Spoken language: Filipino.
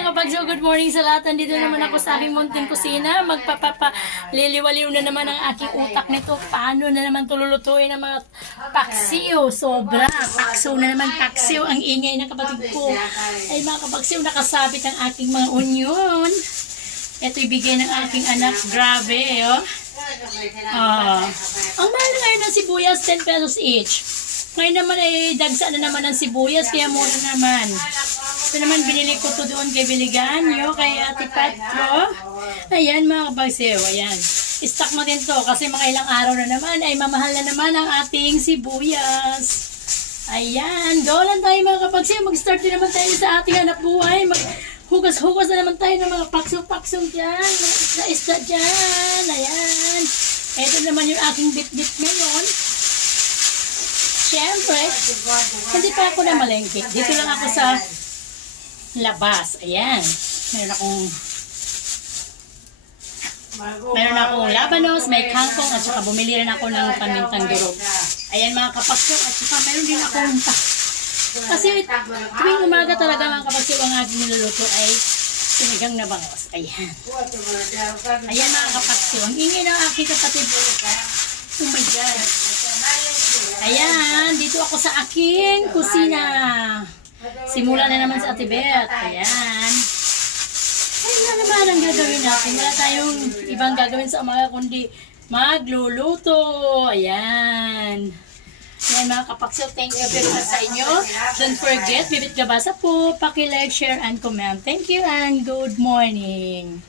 mga kapagso, good morning sa lahat. Andito naman ako sa aking munting kusina. Magpapaliliwaliw na naman ang aking utak nito. Paano na naman tululutuin ang mga paksiw. Sobra. Paksiw na naman, paksiw. Ang ingay ng kapatid ko. Ay mga kapagsiw, nakasabit ang aking mga onion. Ito ibigay ng aking anak. Grabe, oh. Ang mahal ngayon ng sibuyas, 10 pesos each. Ngayon naman ay dagsa na naman ng sibuyas, kaya mura naman. Ito naman binili ko to doon kay Biliganyo, kay Ate Patro. Ayan mga kapagsiw, ayan. Stock mo din to kasi mga ilang araw na naman ay mamahal na naman ang ating sibuyas. Ayan, go lang tayo mga kapagsiw. Mag-start din naman tayo sa ating hanap buhay. Hugas-hugas na naman tayo ng mga paksong-paksong dyan. Mga isda dyan. Ayan. Ito naman yung aking bit-bit ngayon. Siyempre, hindi pa ako na malengke. Dito lang ako sa labas. Ayan. Meron akong labanos, may kangkong, at saka bumili rin ako ng pamintang durog. Ayan mga kapagso, at saka meron din akong kasi tuwing umaga talaga mga kapagso ang aking niluluto ay sinigang na bangos. Ayan. Ayan mga kapagso. Ang ingay ng aking kapatid. Oh my God. Ayan. Dito ako sa aking kusina. Simula na naman sa Ate Beth. Ayan. Ayun na naman ang gagawin natin. Wala tayong ibang gagawin sa umaga kundi magluluto. Ayan. Ayan mga kapakso, thank you very much sa inyo. Don't forget, Bibit Gabasa po, paki-like, share, and comment. Thank you and good morning.